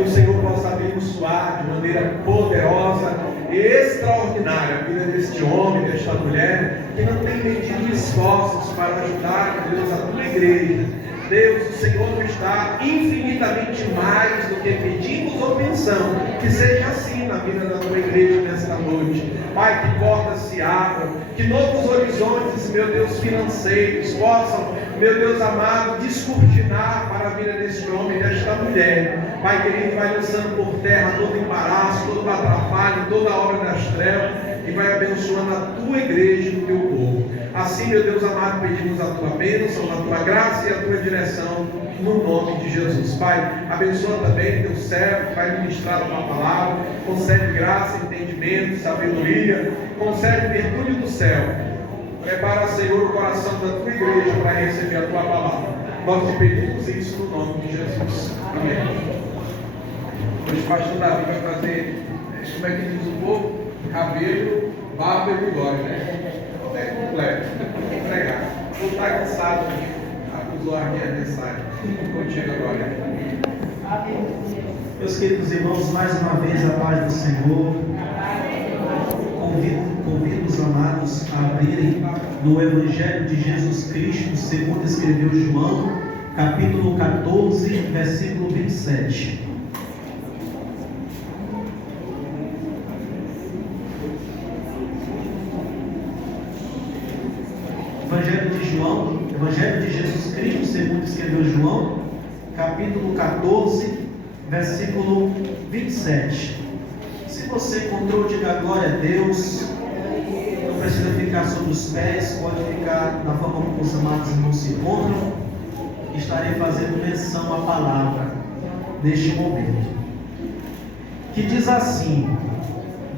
Que o Senhor possa abençoar de maneira poderosa e extraordinária a vida deste homem, desta mulher, que não tem medido esforços para ajudar, Deus, a tua igreja. Deus, o Senhor nos dá infinitamente mais do que pedimos ou pensamos. Que seja assim na vida da tua igreja nesta noite. Pai, que portas se abram, que novos horizontes, meu Deus, financeiros possam, meu Deus amado, descortinar para a vida deste homem, desta mulher. Pai querido, vai lançando por terra todo embaraço, todo atrapalho, toda obra das trevas, e vai abençoando a tua igreja e o teu povo. Assim, meu Deus amado, pedimos a tua bênção, a tua graça e a tua direção, no nome de Jesus. Pai, abençoa também teu servo que vai ministrar a tua palavra, concede graça, entendimento, sabedoria, concede virtude do céu. Prepara, Senhor, o coração da tua igreja para receber a tua palavra. Nós te pedimos isso no nome de Jesus. Amém. Hoje o pastor Davi vai fazer, como é que diz o povo? Cabelo, barba e bigode, né? É completo. Vou pregar. Vou estar cansado, acusou a minha mensagem. Contigo agora. Meus queridos irmãos, mais uma vez a paz do Senhor. Convido os amados a abrirem no Evangelho de Jesus Cristo, segundo escreveu João, capítulo 14, versículo 27. Evangelho de Jesus Cristo, segundo escreveu João, capítulo 14, versículo 27. Se você encontrou, diga glória a Deus. Não precisa ficar sobre os pés, pode ficar da forma como os amados irmãos se encontram. Estarei fazendo menção à palavra neste momento, que diz assim: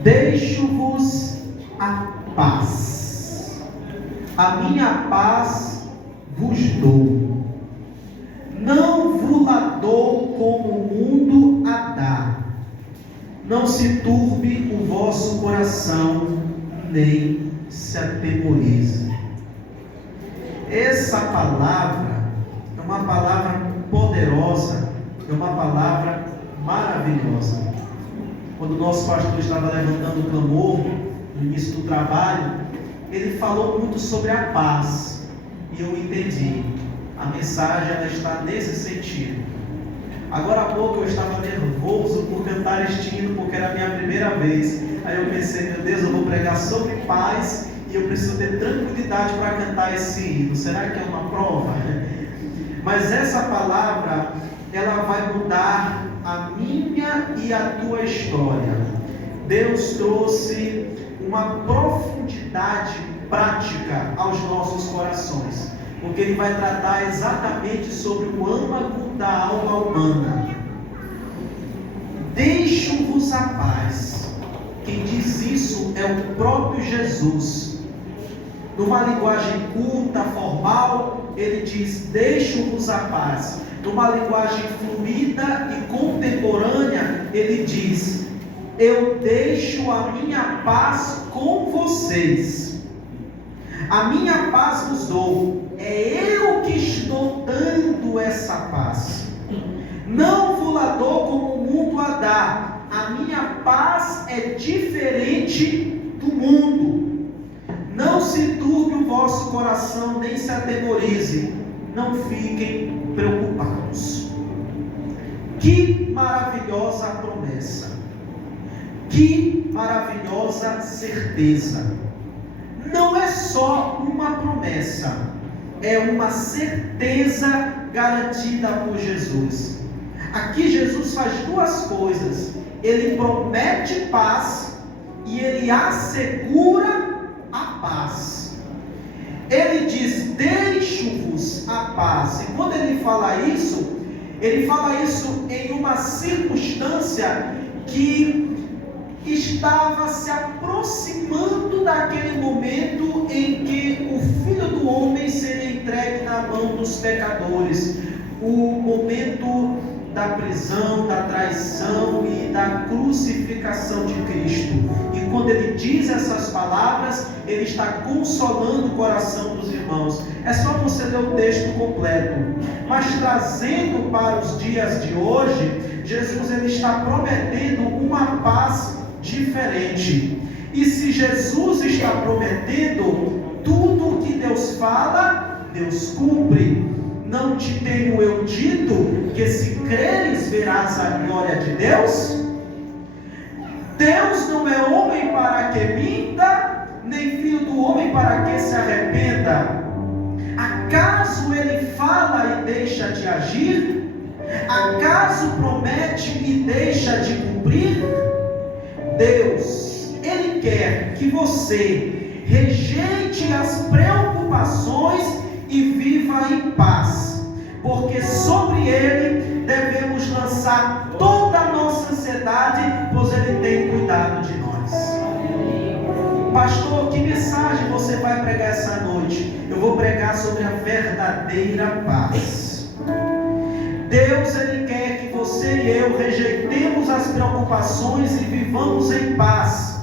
deixo-vos a paz, a minha paz vos dou, não vos la dou como o mundo a dá. Não se turbe o vosso coração, nem se atemorize. Essa palavra é uma palavra poderosa, é uma palavra maravilhosa. Quando o nosso pastor estava levantando o clamor no início do trabalho, ele falou muito sobre a paz. E eu entendi, a mensagem ela está nesse sentido. Agora há pouco eu estava nervoso por cantar este hino, porque era a minha primeira vez. Aí eu pensei, meu Deus, eu vou pregar sobre paz e eu preciso ter tranquilidade para cantar esse hino. Será que é uma prova? Mas essa palavra, ela vai mudar a minha e a tua história. Deus trouxe uma profundidade prática aos nossos corações, porque Ele vai tratar exatamente sobre o âmago da alma humana. Deixo-vos a paz. Quem diz isso é o próprio Jesus. Numa linguagem culta, formal, ele diz: deixo-vos a paz. Numa linguagem fluida e contemporânea, ele diz: eu deixo a minha paz com vocês. A minha paz vos dou. É eu que estou dando essa paz. Não vos la dou como o mundo a dá. A minha paz é diferente do mundo. Não se turbe o vosso coração, nem se atemorize. Não fiquem preocupados. Que maravilhosa promessa. Que maravilhosa certeza. Não é só uma promessa, é uma certeza garantida por Jesus. Aqui Jesus faz duas coisas: ele promete paz e ele assegura a paz. Ele diz: deixo-vos a paz. E quando ele fala isso em uma circunstância que estava se aproximando daquele momento em que o Filho do Homem seria entregue na mão dos pecadores, o momento da prisão, da traição e da crucificação de Cristo. E quando ele diz essas palavras, ele está consolando o coração dos irmãos. É só você ler o texto completo. Mas trazendo para os dias de hoje, Jesus ele está prometendo uma paz diferente. E se Jesus está prometendo, tudo o que Deus fala, Deus cumpre. Não te tenho eu dito que se creres verás a glória de Deus? Deus não é homem para que minta, nem filho do homem para que se arrependa. Acaso ele fala e deixa de agir? Acaso promete e deixa de cumprir? Deus, ele quer que você rejeite as preocupações e viva em paz, porque sobre ele devemos lançar toda a nossa ansiedade, pois ele tem cuidado de nós. Pastor, que mensagem você vai pregar essa noite? Eu vou pregar sobre a verdadeira paz. Deus ele quer que você e eu rejeitemos as preocupações e vivamos em paz,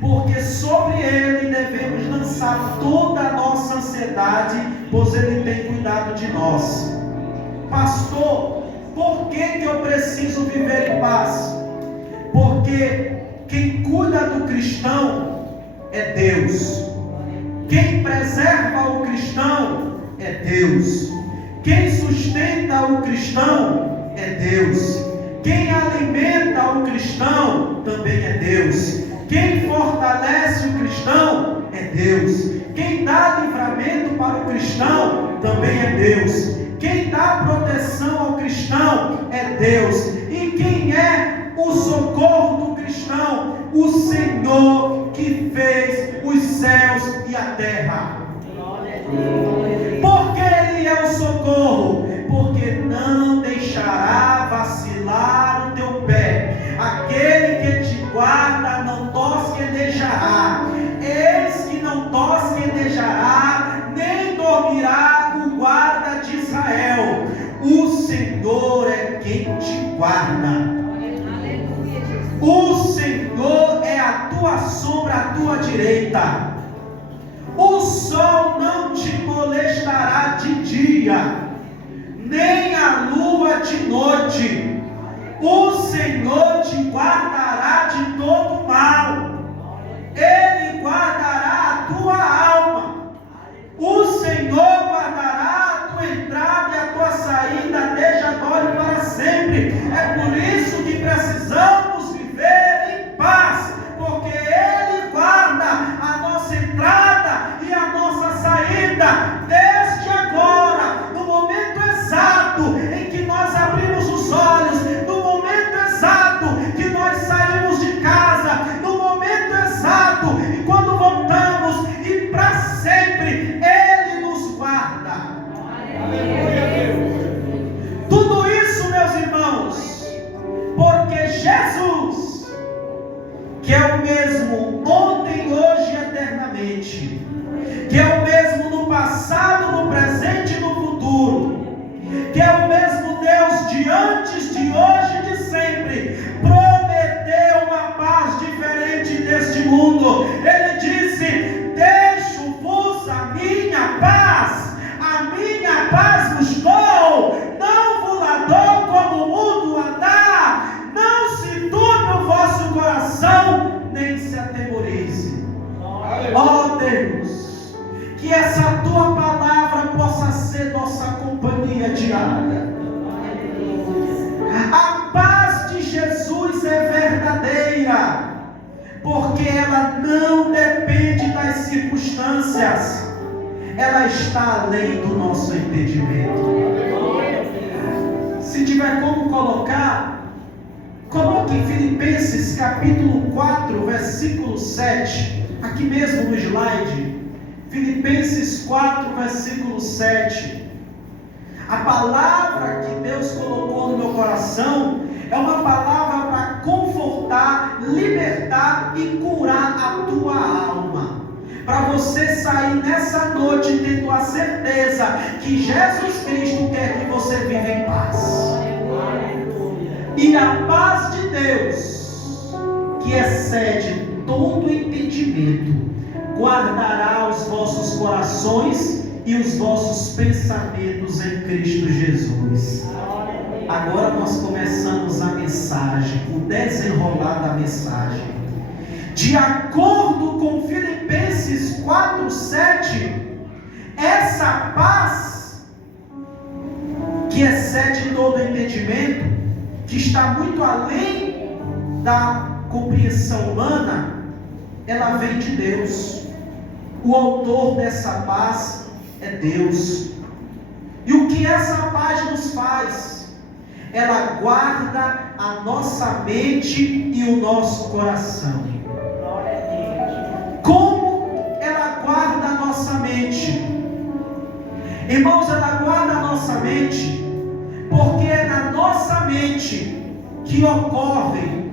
porque sobre ele devemos lançar toda a nossa ansiedade, pois ele tem cuidado de nós. Pastor, por que eu preciso viver em paz? Porque quem cuida do cristão é Deus. Quem preserva o cristão é Deus. Quem sustenta o cristão é Deus. Quem alimenta o cristão também é Deus. Quem fortalece o cristão é Deus. Quem dá livramento para o cristão também é Deus. Quem dá proteção ao cristão é Deus. E quem é o socorro do cristão? O Senhor que fez os céus e a terra. Porque Ele é o socorro? Porque não deixará vacilar o teu pé. Aquele que te guarda não tosquenejará. Eis que não tosquenejará, nem dormirá o guarda de Israel. O Senhor é quem te guarda. O Senhor é a tua sombra, a tua direita. O sol não te molestará de dia, nem a lua de noite. O Senhor te guardará de todo mal. Ele guardará a tua alma. O Senhor guardará a tua entrada e a tua saída desde agora e para sempre. É por isso que precisamos viver em paz, porque Ele guarda a nossa entrada e a nossa saída desde agora, no momento exato em que nós abrimos os olhos, no momento exato que nós saímos de casa, no momento exato e quando voltamos, e para sempre Ele nos guarda. Tudo isso, meus irmãos, porque Jesus, que é o mesmo ontem, hoje e eternamente, que é o mesmo no passado, no presente e no futuro, que é o mesmo Deus de antes, de hoje e de sempre, prometeu uma paz diferente deste mundo. Ele disse: deixo-vos a minha paz vos dou, não vos la dou como o mundo a dá. Não se turbe o vosso coração, nem se atemorize. Ó Deus, que essa tua palavra possa ser nossa companhia diária. A paz de Jesus é verdadeira, porque ela não depende das circunstâncias, ela está além do nosso entendimento. Se tiver como colocar, coloque em Filipenses capítulo 4, versículo 7, aqui mesmo no slide. Filipenses 4, versículo 7. A palavra que Deus colocou no meu coração é uma palavra para confortar, libertar e curar a tua alma. Para você sair nessa noite tendo a certeza que Jesus Cristo quer que você viva em paz. E a paz de Deus, que excede todo entendimento, guardará os vossos corações e os vossos pensamentos em Cristo Jesus. Agora nós começamos a mensagem, o desenrolar da mensagem. De acordo com Filipenses 4:7, essa paz, que excede todo entendimento, que está muito além da compreensão humana, ela vem de Deus. O autor dessa paz é Deus. E o que essa paz nos faz? Ela guarda a nossa mente e o nosso coração. Como ela guarda a nossa mente? Irmãos, ela guarda a nossa mente porque é na nossa mente que ocorrem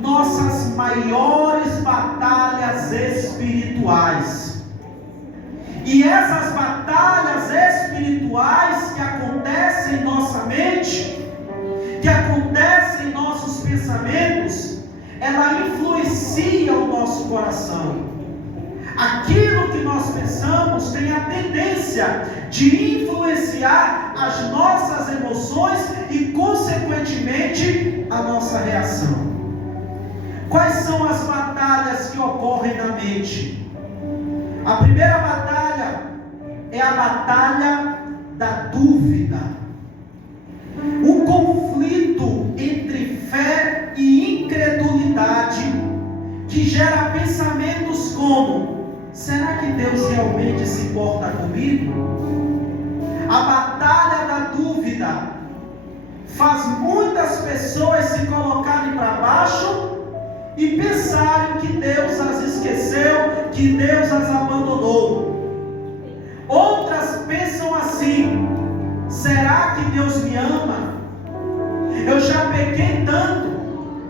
nossas maiores batalhas espirituais. E essas batalhas espirituais que acontecem em nossa mente, que acontecem em nossos pensamentos, ela influencia o nosso coração. Aquilo que nós pensamos tem a tendência de influenciar as nossas emoções e, consequentemente, a nossa reação. Quais são as batalhas que ocorrem na mente? A primeira batalha é a batalha da dúvida. Um conflito entre fé e incredulidade que gera pensamentos como: será que Deus realmente se importa comigo? A batalha da dúvida faz muitas pessoas se colocarem para baixo e pensarem que Deus as esqueceu, que Deus as abandonou. Outras pensam assim: será que Deus me ama? Eu já pequei tanto.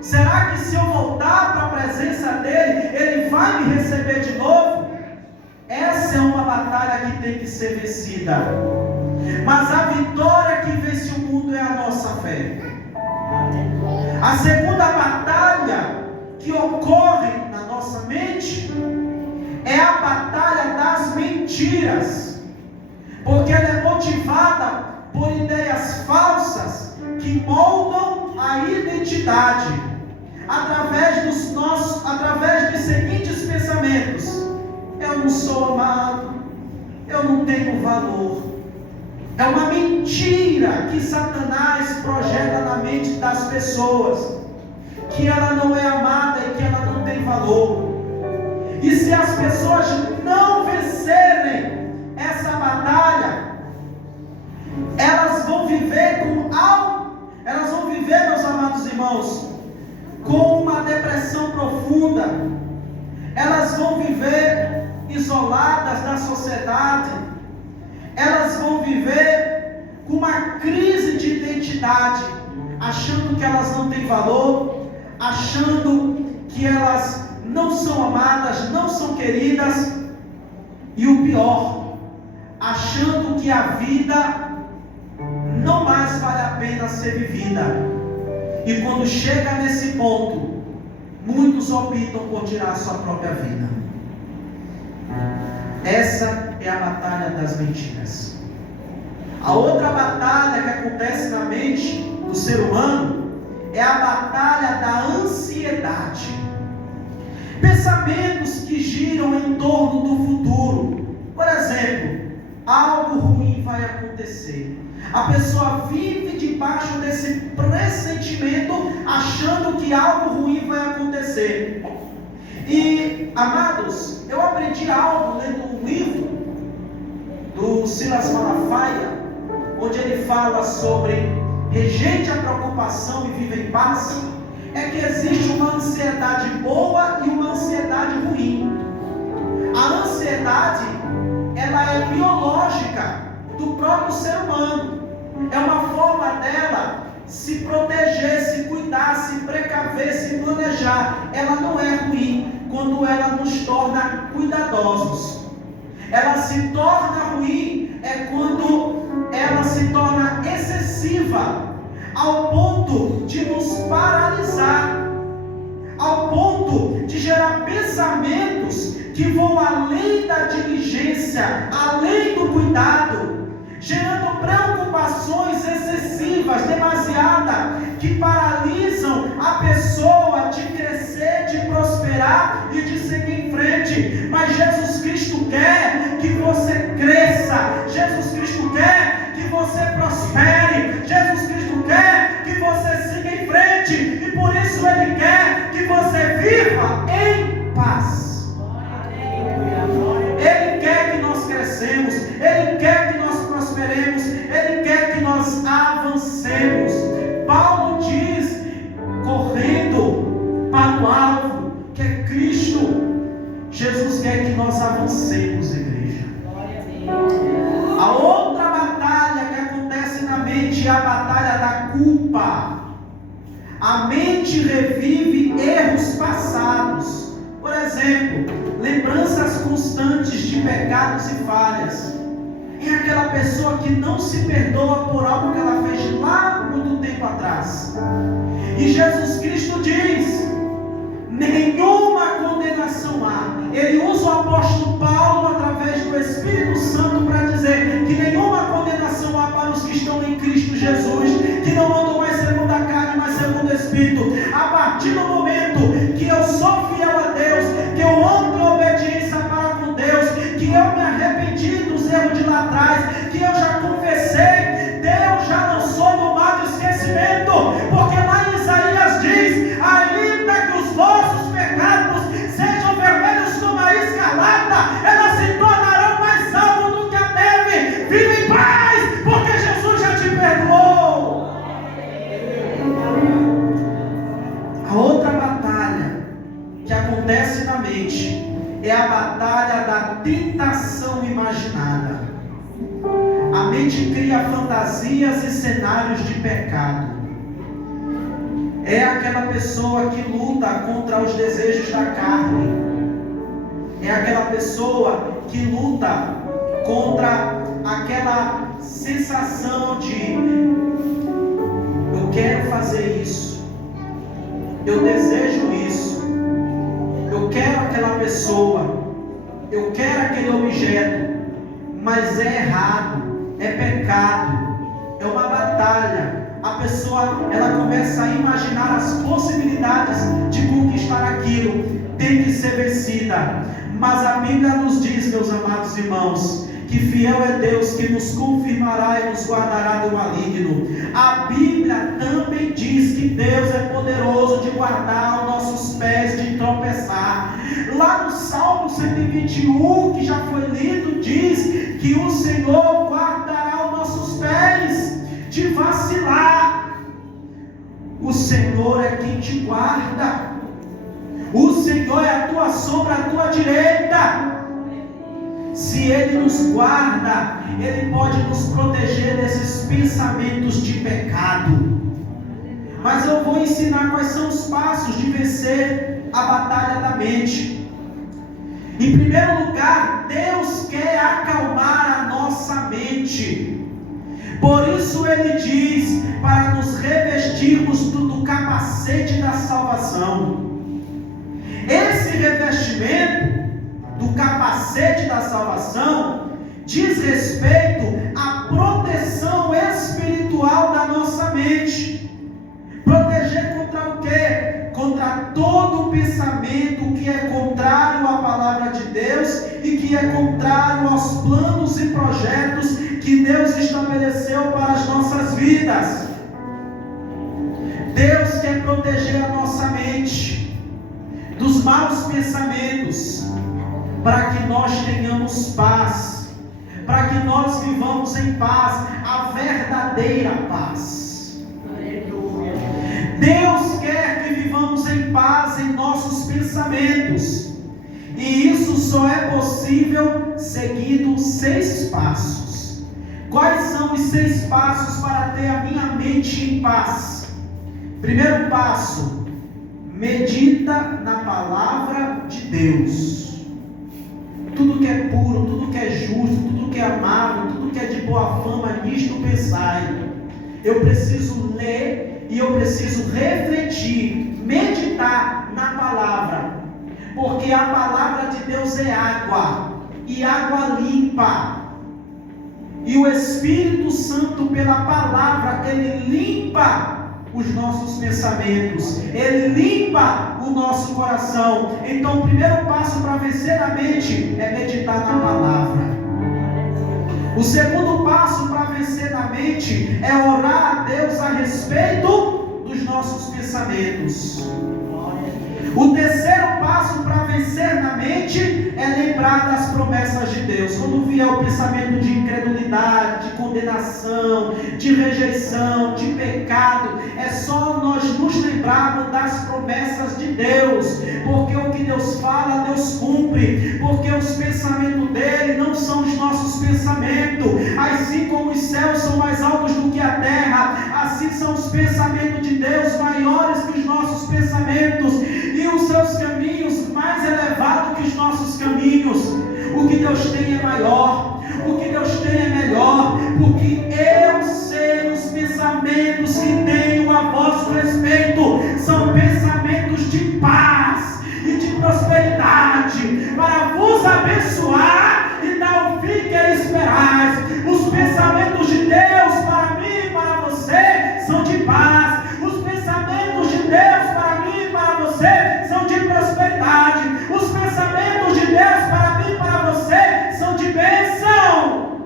Será que se eu voltar para a presença dele, ele vai me receber de novo? Essa é uma batalha que tem que ser vencida. Mas a vitória que vence o mundo é a nossa fé. A segunda batalha que ocorre na nossa mente é a batalha das mentiras, porque ela é motivada por ideias falsas que moldam a identidade através dos seguintes pensamentos: eu não sou amado, eu não tenho valor. É uma mentira que Satanás projeta na mente das pessoas, que ela não é amada e que ela não tem valor. E se as pessoas não vencerem essa batalha, elas vão viver meus amados irmãos, com uma depressão profunda. Elas vão viver isoladas da sociedade. Elas vão viver com uma crise de identidade, achando que elas não têm valor, achando que elas não são amadas, não são queridas, e o pior, achando que a vida não mais vale a pena ser vivida. E quando chega nesse ponto, muitos optam por tirar a sua própria vida. Essa é a batalha das mentiras. A outra batalha que acontece na mente do ser humano é a batalha da ansiedade. Pensamentos que giram em torno do futuro. Por exemplo, algo ruim vai acontecer. A pessoa vive debaixo desse pressentimento, achando que algo ruim vai acontecer. E, amados, eu aprendi algo lendo um livro do Silas Malafaia, onde ele fala sobre rejeite a preocupação e viva em paz. É que existe uma ansiedade boa e uma ansiedade ruim. A ansiedade, ela é biológica do próprio ser humano. É uma forma dela se proteger, se cuidar, se precaver, se planejar. Ela não é ruim quando ela nos torna cuidadosos. Ela se torna ruim quando ela se torna excessiva, ao ponto de nos paralisar, ao ponto de gerar pensamentos que vão além da diligência, além do cuidado, gerando preocupações excessivas, demasiadas, que paralisam a pessoa de crescer, de prosperar e de seguir em frente. Mas Jesus Cristo quer que você cresça, Jesus Cristo quer que você prospere, Jesus Cristo quer que você siga em frente, e por isso Ele quer que você viva em paz. Ele quer que nós crescemos, Ele quer que nós prosperemos, Ele quer que nós avancemos. Paulo diz, correndo para o alvo, que é Cristo. Jesus quer que nós avancemos, igreja. A outra batalha que acontece na mente é a batalha da culpa. A mente revive erros passados. Por exemplo, lembranças constantes de pecados e falhas. É aquela pessoa que não se perdoa por algo que ela fez lá muito tempo atrás. E Jesus Cristo diz: nenhuma condenação há. Ele usa o apóstolo Paulo através do Espírito Santo para dizer que nenhuma condenação há para os que estão em Cristo Jesus, que não andam mais segundo a carne, mas segundo o Espírito. A partir do momento que eu sou fiel a Deus, que eu ando em obediência para com Deus, que eu me arrependi dos erros de lá atrás, que eu já confessei, Deus já lançou no mar do esquecimento, porque lá em Isaías diz: ainda que os vossos pecados sejam vermelhos como a escarlata, elas se tornarão mais alvos do que a neve. Vive em paz, porque Jesus já te perdoou. A outra batalha que acontece na mente é a batalha da tentação imaginada. A mente cria fantasias e cenários de pecado. É aquela pessoa que luta contra os desejos da carne. É aquela pessoa que luta contra aquela sensação de: eu quero fazer isso, eu desejo isso, eu quero aquela pessoa, eu quero aquele objeto, mas é errado, é pecado, é uma batalha. A pessoa, ela começa a imaginar as possibilidades de conquistar aquilo, tem que ser vencida. Mas a Bíblia nos diz, meus amados irmãos, que fiel é Deus que nos confirmará e nos guardará do maligno. A Bíblia também diz que Deus é poderoso de guardar os nossos pés de tropeçar. Lá no Salmo 121, que já foi lido, diz que o Senhor guardará os nossos pés de vacilar. O Senhor é quem te guarda. O Senhor é a tua sombra, a tua direita. Se Ele nos guarda, Ele pode nos proteger desses pensamentos de pecado. Mas eu vou ensinar quais são os passos de vencer a batalha da mente. Em primeiro lugar, Deus quer acalmar a nossa mente. Por isso Ele diz para nos revestirmos do capacete da salvação. Esse revestimento do capacete da salvação diz respeito à proteção espiritual da nossa mente. Proteger contra o quê? Contra todo pensamento que é contrário à palavra de Deus e que é contrário aos planos e projetos que Deus estabeleceu para as nossas vidas. Deus quer proteger a nossa mente dos maus pensamentos, para que nós tenhamos paz, para que nós vivamos em paz, a verdadeira paz. Deus quer que vivamos em paz em nossos pensamentos, e isso só é possível seguindo 6 passos. Quais são os 6 passos para ter a minha mente em paz? Primeiro passo: medita na palavra de Deus. Tudo que é puro, tudo que é justo, tudo que é amável, tudo que é de boa fama, nisto pensai. Eu preciso ler e eu preciso refletir, meditar na palavra, porque a palavra de Deus é água, e água limpa. E o Espírito Santo, pela palavra, ele limpa os nossos pensamentos, ele limpa o nosso coração. Então o primeiro passo para vencer a mente é meditar na palavra. O segundo passo para vencer a mente é orar a Deus a respeito dos nossos pensamentos. O terceiro passo para vencer na mente é lembrar das promessas de Deus. Quando vier o pensamento de incredulidade, de condenação, de rejeição, de pecado, é só nós nos lembrarmos das promessas de Deus, porque o que Deus fala, Deus cumpre, porque os pensamentos dele não são os nossos pensamentos. Assim como os céus são mais altos do que a terra, assim são os pensamentos de Deus maiores que os nossos pensamentos, e os seus caminhos mais elevados que os nossos caminhos. O que Deus tem é maior, o que Deus tem é melhor, porque eu sei os pensamentos que tenho a vosso respeito, são pensamentos de paz e de prosperidade, para vos abençoar e dar o fim que esperais. Os pensamentos de Deus para mim e para você são de paz. Os pensamentos de Deus para mim e para você são de prosperidade. Os pensamentos de Deus para mim e para você são de bênção.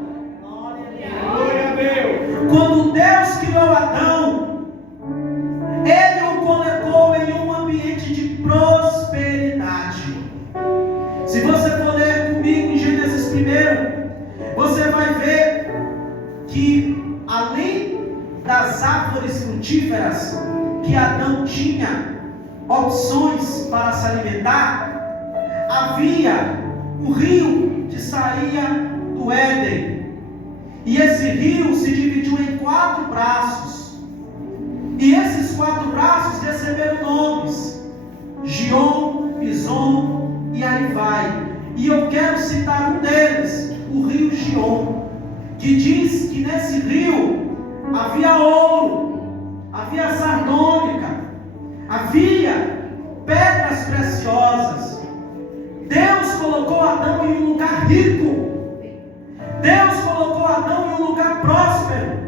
Glória a Deus. Quando Deus criou Adão, ele o colocou em um ambiente de prosperidade. Se você for ler comigo em Gênesis 1, você vai ver que além das árvores frutíferas que Adão tinha opções para se alimentar, havia um rio que saía do Éden, e esse rio se dividiu em 4 braços, e esses 4 braços receberam nomes: Gion, Pison e Arivai. E eu quero citar um deles, o rio Gion, que diz que nesse rio havia ouro, havia sardônica, havia pedras preciosas. Deus colocou Adão em um lugar rico, Deus colocou Adão em um lugar próspero,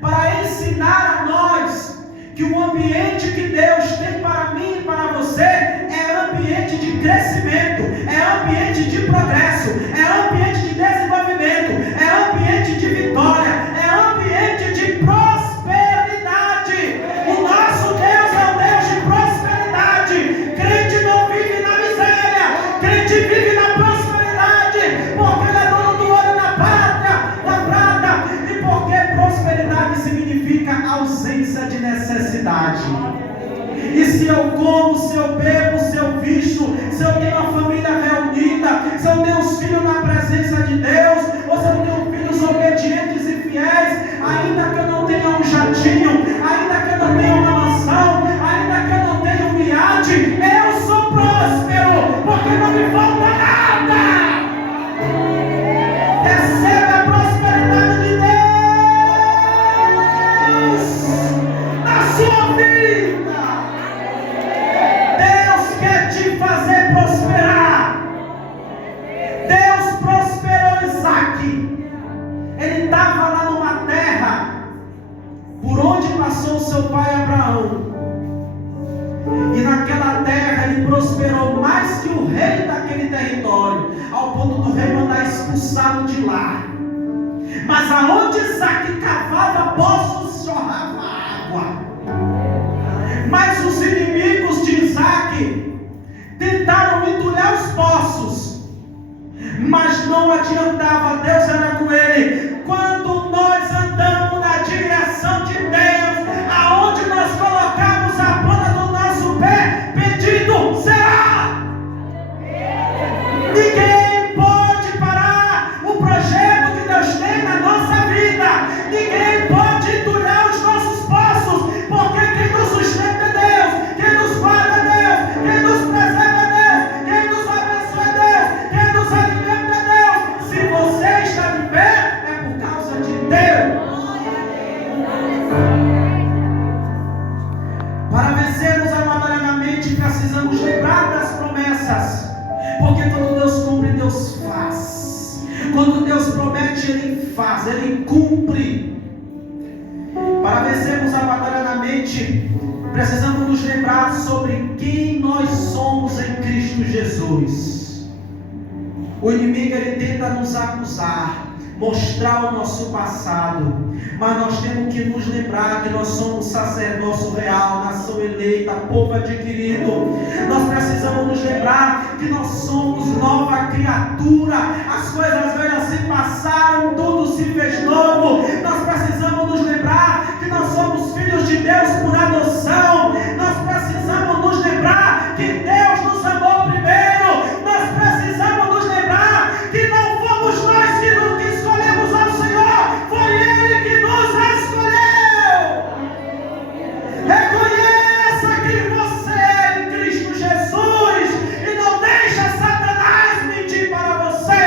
para ensinar a nós que o ambiente que Deus tem para mim e para você é ambiente de crescimento, é ambiente de progresso, é ambiente de desenvolvimento, é ambiente de vitória, é ambiente de prosperidade. O nosso Deus é um Deus de prosperidade. Crente não vive na miséria, crente vive na prosperidade, porque ele é dono do ouro e da prata, e porque prosperidade significa ausência de necessidade. E se eu como, se eu bebo, se eu visto, se eu tenho uma família reunida, se eu tenho os filhos na presença de Deus, ou se eu tenho filhos obedientes e fiéis, ainda que eu não tenha um jatinho, ainda que eu não tenha uma mansão, ainda que eu não tenha um iate, eu sou próspero, porque não me falta nada. Receba a prosperidade de Deus na sua vida. Deus quer te fazer prosperar. Deus prosperou Isaac. Ele estava lá numa terra por onde passou seu pai Abraão, e naquela terra ele prosperou mais que o rei daquele território, ao ponto do rei mandar expulsá-lo de lá. Mas aonde Isaac cavava poços, jorrava água. Mas os inimigos de Isaac tentaram entulhar os poços, mas não adiantava. Deus era com ele. Quando nós andamos na direção de Deus, aonde nós colocamos a planta do nosso pé, pedido será. Ninguém pode parar o projeto que Deus tem na nossa vida. Ninguém pode entulhar os nossos poços, porque quem nos sustenta é Deus, quem nos paga é Deus, quem nos preserva é Deus, quem nos abençoa é Deus, quem nos alimenta é Deus. Se você está de pé, é por causa de Deus. Para vencermos a batalha na mente, precisamos lembrar das promessas, porque quando Deus cumpre, Deus faz. Quando Deus promete, promete, Ele faz, Ele cumpre. Para vencermos a batalha na mente, precisamos nos lembrar sobre quem nós somos em Cristo Jesus. O inimigo, ele tenta nos acusar, mostrar o nosso passado, mas nós temos que nos lembrar que nós somos sacerdócio real, nação eleita, povo adquirido. Nós precisamos nos lembrar que nós somos nova criatura. As coisas velhas se passaram, tudo se fez novo. Nós precisamos nos lembrar que nós somos filhos de Deus por adoção. Nós precisamos nos lembrar que Deus nos amou primeiro. Nós precisamos nos lembrar que não fomos nós que escolhemos ao Senhor, foi Ele que nos escolheu. Reconheça que você é em Cristo Jesus e não deixa Satanás mentir para você,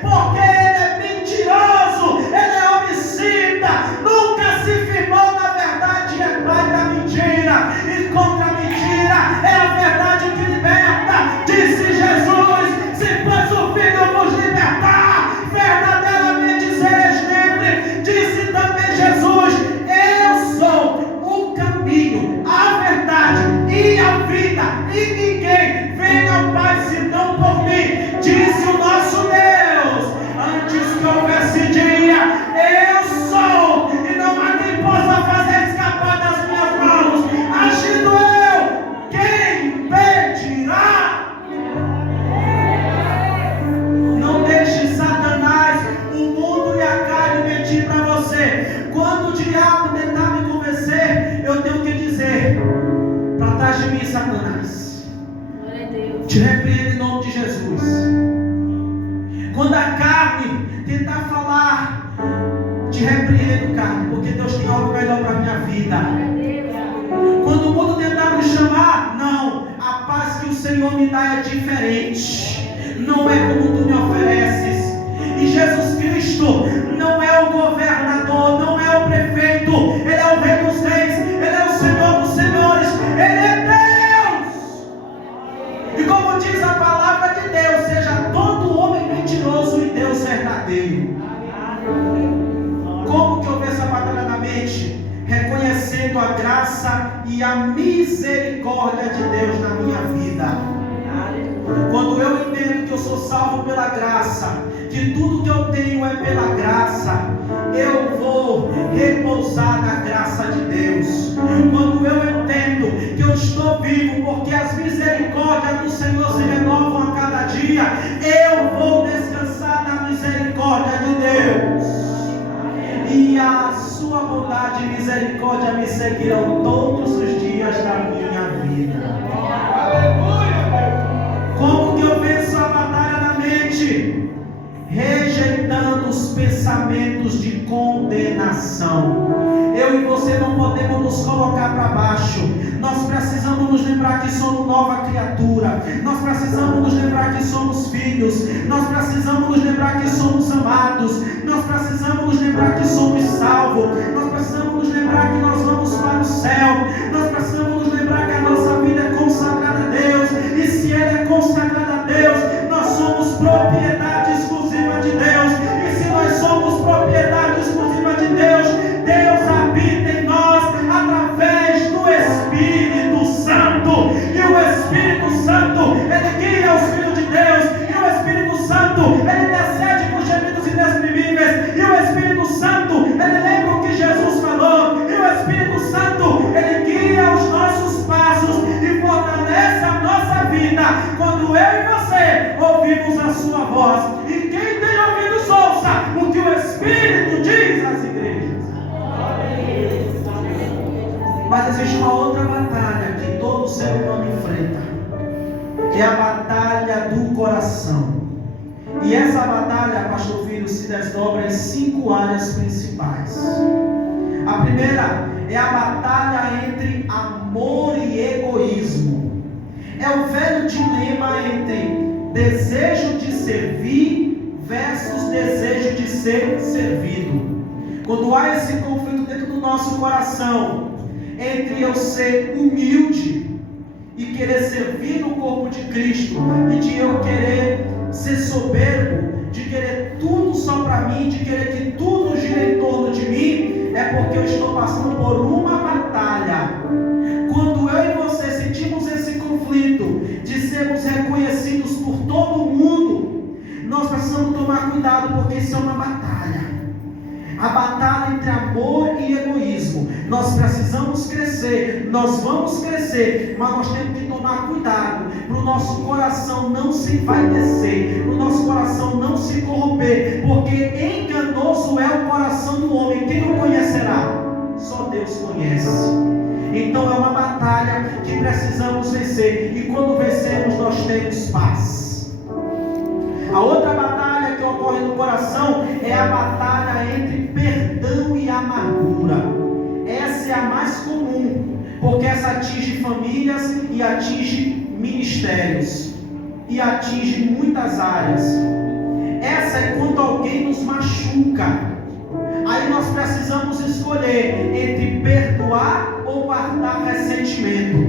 porque ele é mentiroso, ele é homicida, nunca se firmou na verdade, é pai da mentira, e contra a mentira é a verdade que liberta. Disse Jesus: se pois o Filho vos libertar, verdadeiramente sereis livres. Disse também Jesus: eu sou o caminho, a verdade e a vida, e ninguém vem ao Pai senão por mim. Disse o nosso Deus: antes que houvesse dia, eu sou, e não há quem possa fazer escapar das minhas mãos. Agindo eu, quem impedirá? Não deixe Satanás, o mundo e a carne mentir para você. Quando o diabo tentar me convencer, eu tenho que dizer: para trás de mim, Satanás. Te repreendo em nome de Jesus. Quando a carne tentar falar, te repreendo, carne, porque Deus tem algo melhor para a minha vida. Quando o mundo tentar me chamar, não, a paz que o Senhor me dá é diferente, não é como tu me ofereces. E Jesus Cristo não é o governador, não é o prefeito, Ele é o Rei dos Reis, Ele é o Senhor dos Senhores, Ele é Deus. E como diz a palavra de Deus, seja todo homem mentiroso e Deus verdadeiro. Como que eu vejo essa batalha na mente? Reconhecendo a graça e a misericórdia de Deus na minha vida. Quando eu entendo que eu sou salvo pela graça, que tudo que eu tenho é pela graça, eu vou repousar na graça de Deus. Quando eu entendo que eu estou vivo porque as misericórdias do Senhor se renovam a cada dia, eu vou descansar na misericórdia de Deus. E a sua bondade e misericórdia me seguirão todos os dias da minha vida. Como que eu venço a batalha na mente? Rejeitando os pensamentos de condenação. Eu e você não podemos nos colocar para baixo. Nós precisamos nos lembrar que somos nova criatura. Nós precisamos nos lembrar que somos filhos. Nós precisamos nos lembrar que somos amados. Nós precisamos nos lembrar que somos salvos. Nós precisamos nos lembrar que nós vamos para o céu. Nós precisamos nos lembrar que a nossa vida é consagrada a Deus. E se ela é consagrada a Deus, nós somos propriedade exclusiva de Deus. E se nós somos propriedade exclusiva de Deus, Deus habita em nós através do Espírito Santo. E o Espírito Santo, ele guia os filhos de Deus. E o Espírito Santo, ele intercede por gemidos inexprimíveis. E o Espírito Santo, ele lembra o que Jesus falou. E o Espírito Santo, ele guia os nossos passos e fortalece a nossa vida. Quando eu e você ouvimos a sua voz. E quem tem ouvidos, ouça o que o Espírito diz às igrejas. Mas existe uma outra batalha que todo ser humano enfrenta, que é a batalha do coração. E essa batalha, pastor Filho, se desdobra em 5 áreas principais. A primeira é a batalha entre amor e egoísmo. É o velho dilema entre desejo de servir versus desejo de ser servido. Quando há esse conflito dentro do nosso coração, entre eu ser humilde e querer servir no corpo de Cristo, e de eu querer ser soberbo, de querer tudo só para mim, de querer que tudo gire em torno de mim, é porque eu estou passando por uma batalha. Quando eu e você sentimos esse conflito de sermos reconhecidos por todo mundo, nós precisamos tomar cuidado, porque isso é uma batalha. A batalha entre amor e egoísmo. Nós precisamos crescer, nós vamos crescer, mas nós temos que tomar cuidado para o nosso coração não se envaidecer, para o nosso coração não se corromper, porque enganoso é o coração do homem. Quem não conhecerá? Só Deus conhece. Então é uma batalha que precisamos vencer, e quando vencemos nós temos paz. A outra batalha que ocorre no coração é a batalha entre perdão e amargura. Essa é a mais comum, porque essa atinge famílias e atinge ministérios e atinge muitas áreas. Essa é quando alguém nos machuca. Aí nós precisamos escolher entre perdoar ou guardar ressentimento.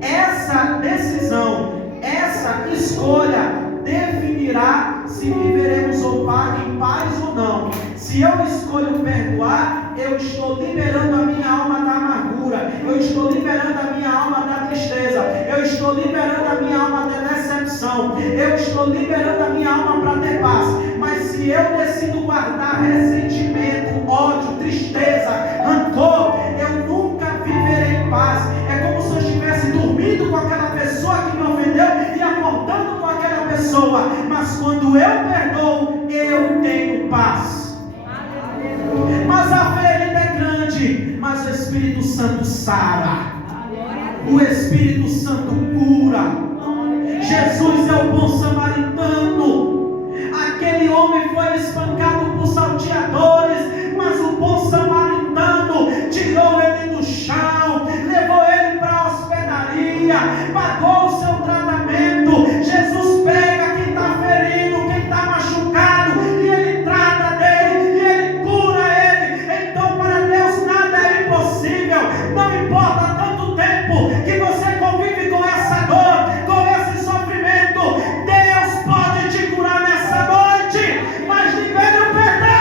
Essa decisão, essa escolha definirá se viveremos em paz ou não. Se eu escolho perdoar, eu estou liberando a minha alma da amargura, eu estou liberando a minha alma da tristeza, eu estou liberando a minha alma da decepção, eu estou liberando a minha alma para ter paz. Mas se eu decido guardar ressentimento, ódio, tristeza, rancor, eu nunca viverei em paz. É como se eu estivesse dormindo com aquela pessoa que me ofendeu e acordando com aquela pessoa. Mas quando eu perdoo, eu tenho paz. Mas a ferida é grande, mas o Espírito Santo sara, o Espírito Santo cura. Jesus é o bom samaritano. Aquele homem foi espancado por salteadores, mas o bom samaritano tirou ele do chão, levou ele para a hospedaria, pagou o seu tratamento. Jesus pega quem está ferido, quem está machucado, e ele trata dele, e ele cura ele. Então para Deus nada é impossível. Não importa tanto tempo que você convive com essa dor, com esse sofrimento, Deus pode te curar nessa noite. Mas libere o perdão.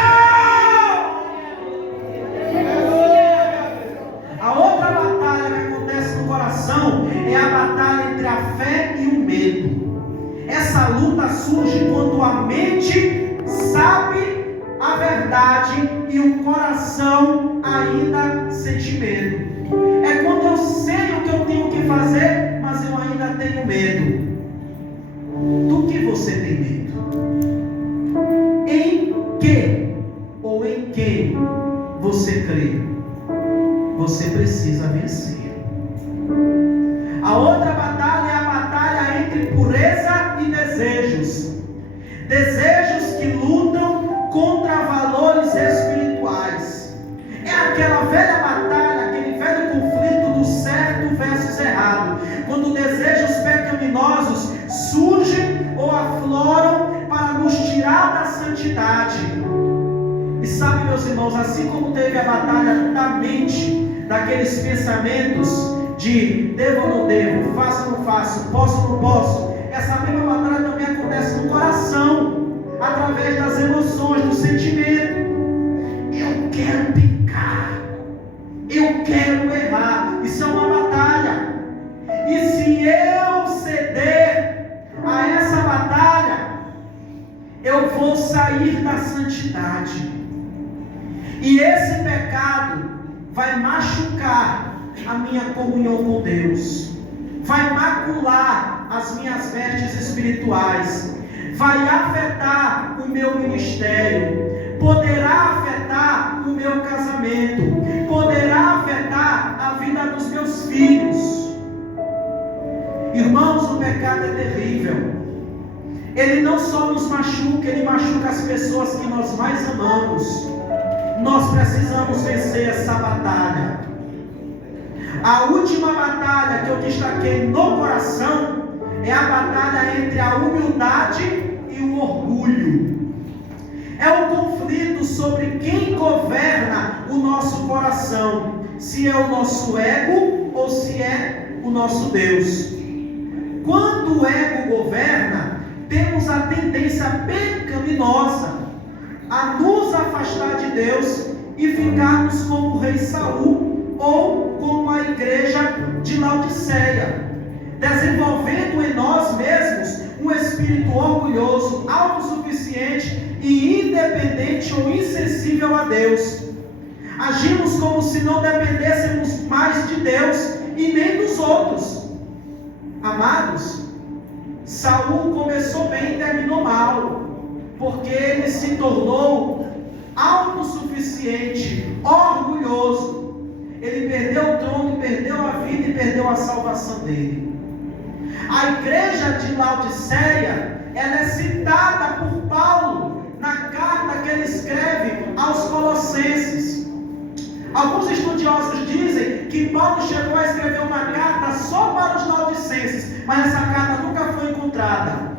A outra batalha que acontece no coração é a batalha entre a fé e o medo. Essa luta surge quando a mente sabe a verdade e o coração ainda sente medo. É quando eu sei o que eu tenho que fazer, mas eu ainda tenho medo. Do que você tem medo? Em que ou em quem você crê? Você precisa vencer. A outra batalha é a batalha entre pureza e desejos. Desejos que lutam contra valores espirituais. É aquela velha batalha, aquele velho conflito do certo versus errado. Quando desejos pecaminosos surgem ou afloram para nos tirar da santidade. E sabe, meus irmãos, assim como teve a batalha da mente, daqueles pensamentos de devo ou não devo, faço ou não faço, posso ou não posso, essa mesma batalha também acontece no coração, através das emoções, do sentimento. Eu quero pecar, eu quero errar. Isso é uma batalha. E se eu ceder a essa batalha, eu vou sair da santidade. E esse pecado vai machucar a minha comunhão com Deus, vai macular as minhas vestes espirituais, vai afetar o meu ministério, poderá afetar o meu casamento, poderá afetar a vida dos meus filhos. Irmãos, o pecado é terrível. Ele não só nos machuca, ele machuca as pessoas que nós mais amamos. Nós precisamos vencer essa batalha. A última batalha que eu destaquei no coração é a batalha entre a humildade e o orgulho. É um conflito sobre quem governa o nosso coração, se é o nosso ego ou se é o nosso Deus. Quando o ego governa, temos a tendência pecaminosa a nos afastar de Deus e ficarmos como o rei Saul ou como a igreja de Laodiceia, desenvolvendo em nós mesmos um espírito orgulhoso, autossuficiente e independente ou insensível a Deus. Agimos como se não dependêssemos mais de Deus e nem dos outros. Amados, Saul começou bem e terminou mal, porque ele se tornou autossuficiente, orgulhoso. Ele perdeu o trono, perdeu a vida e perdeu a salvação dele. A igreja de Laodiceia, ela é citada por Paulo na carta que ele escreve aos Colossenses. Alguns estudiosos dizem que Paulo chegou a escrever uma carta só para os laodicenses, mas essa carta nunca foi encontrada.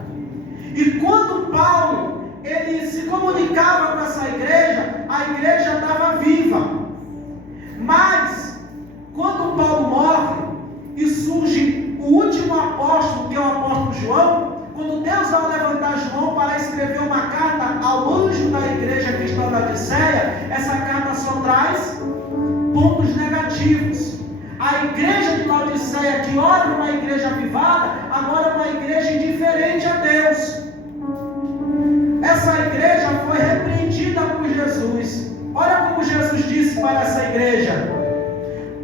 E quando Paulo ele se comunicava com essa igreja, a igreja estava viva. Mas quando Paulo morre e surge o último apóstolo, que é o apóstolo João, quando Deus vai levantar João para escrever uma carta ao anjo da igreja cristã da Laodiceia, essa carta só traz pontos negativos. A igreja de Laodiceia, que ora uma igreja avivada, agora é uma igreja indiferente a Deus. Essa igreja foi repreendida por Jesus. Olha como Jesus disse para essa igreja: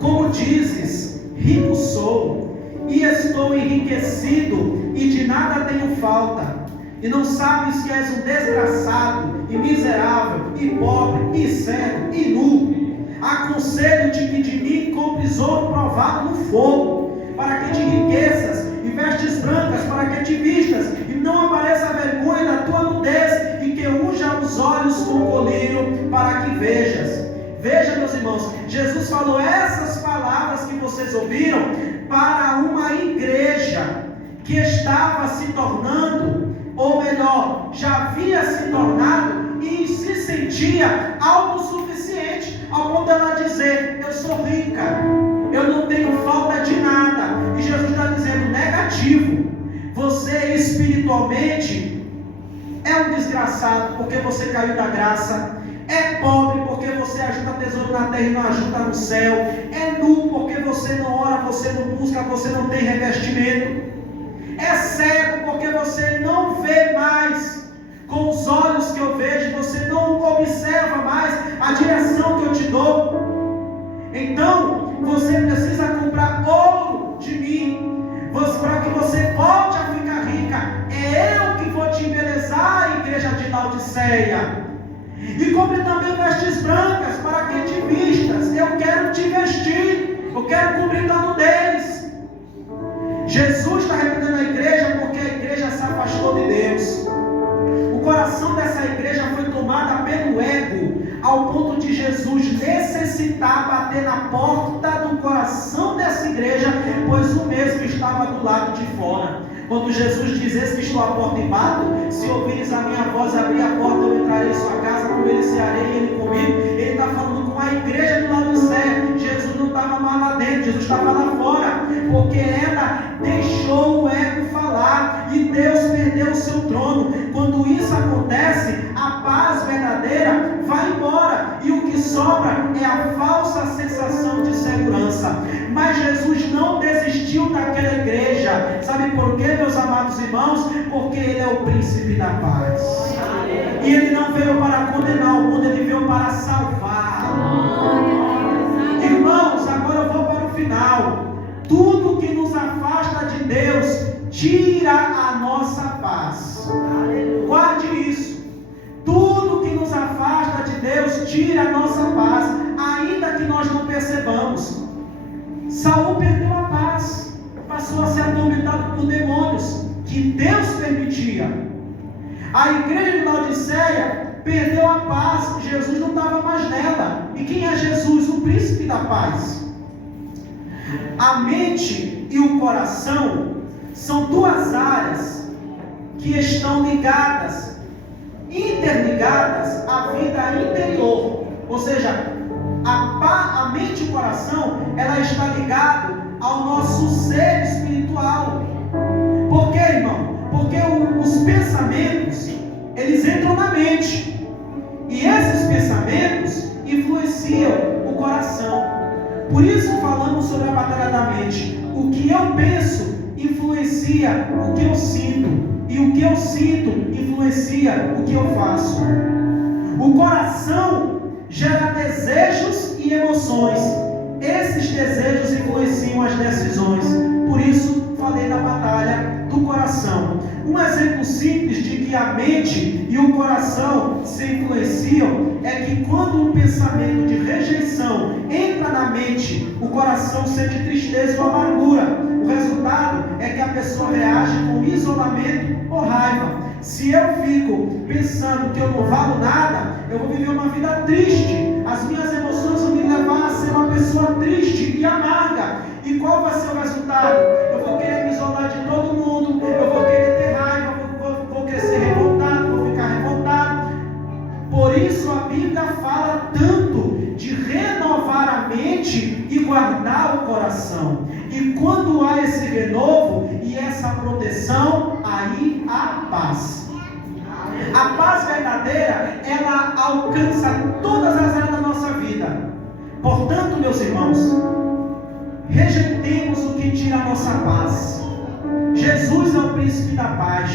como dizes, rico sou, e estou enriquecido, e de nada tenho falta, e não sabes que és um desgraçado, e miserável, e pobre, e cego, e nu. Aconselho-te que de mim compres ouro provado no fogo, para que te enriqueças, e vestes brancas, para que te vistas, e não apareça a vergonha da tua nudez, e que unja os olhos com colírio, para que vejas. Veja, meus irmãos, Jesus falou essas palavras que vocês ouviram para uma igreja que estava se tornando, ou melhor, já havia se tornado e se sentia autossuficiente, ao ponto dela dizer: eu sou rica, eu não tenho falta de nada. E Jesus está dizendo: negativo, você espiritualmente é um desgraçado, porque você caiu da graça. É pobre porque você ajuda tesouro na terra e não ajuda no céu. É nu porque você não ora, você não busca, você não tem revestimento. É cego porque você não vê mais com os olhos que eu vejo, você não observa mais a direção que eu te dou. Então, você precisa comprar ouro de mim, para que você volte a ficar rica. É eu que vou te embelezar, igreja de Laodiceia. E compre também vestes brancas, para que te vistas. Eu quero te vestir, eu quero cobrir tua nudez. Jesus está repreendendo a igreja porque a igreja se afastou de Deus. O coração dessa igreja foi tomado pelo ego, ao ponto de Jesus necessitar bater na porta do coração dessa igreja, pois o mesmo estava do lado de fora. Quando Jesus diz: eis que estou à porta e bato, se ouvires a minha voz, abrir a porta, eu entrarei em sua casa, conversarei e ele comigo. Ele está falando com a igreja de Laodiceia. Jesus não estava mais lá dentro, Jesus estava lá fora, porque ela deixou o ego falar e Deus perdeu o seu trono. Quando isso acontece, a paz verdadeira vai embora e o que sobra é a falsa sensação de segurança. Mas Jesus não desistiu daquela igreja. Sabe por quê, meus amados irmãos? Porque Ele é o príncipe da paz. E Ele não veio para condenar o mundo, Ele veio para salvar. Irmãos, agora eu vou para o final. Tudo que nos afasta de Deus tira a nossa paz. Guarde isso. Tudo que nos afasta de Deus tira a nossa paz, ainda que nós não percebamos. Saul perdeu a paz, passou a ser atormentado por demônios que Deus permitia. A igreja de Laodiceia perdeu a paz, Jesus não estava mais nela. E quem é Jesus? O príncipe da paz. A mente e o coração são duas áreas que estão ligadas, interligadas à vida interior. Ou seja, a mente e o coração, ela está ligada ao nosso ser espiritual. Por quê, irmão? Porque os pensamentos, eles entram na mente. E esses pensamentos influenciam o coração. Por isso falamos sobre a batalha da mente. O que eu penso influencia o que eu sinto. E o que eu sinto influencia o que eu faço. O coração gera desejos e emoções. Esses desejos influenciam as decisões. Por isso falei da batalha do coração. Um exemplo simples de que a mente e o coração se influenciam é que quando um pensamento de rejeição entra na mente, o coração sente tristeza ou amargura. O resultado é que a pessoa reage com isolamento ou raiva. Se eu fico pensando que eu não valo nada, eu vou viver uma vida triste. As minhas emoções vão me levar a ser uma pessoa triste e amarga. E qual vai ser o resultado? Eu vou querer me isolar de todo mundo, eu vou querer ter raiva, vou crescer revoltado, vou ficar revoltado. Por isso a Bíblia fala tanto de renovar a mente e guardar o coração. E quando há esse renovo e essa proteção, aí há paz. A paz verdadeira, ela alcança todas as áreas da nossa vida. Portanto, meus irmãos, rejeitemos o que tira a nossa paz. Jesus é o príncipe da paz,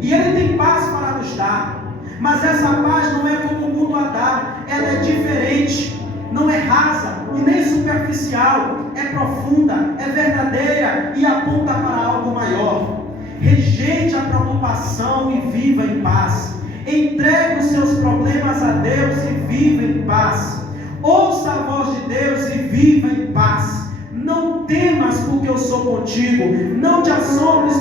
e Ele tem paz para nos dar. Mas essa paz não é como o mundo a dá. Ela é diferente, não é rasa e nem superficial. É profunda, é verdadeira e aponta para algo maior. Rejeite a preocupação e viva em paz. Entregue os seus problemas a Deus e viva em paz. Ouça a voz de Deus e viva em paz. Não temas, porque eu sou contigo. Não te assombres,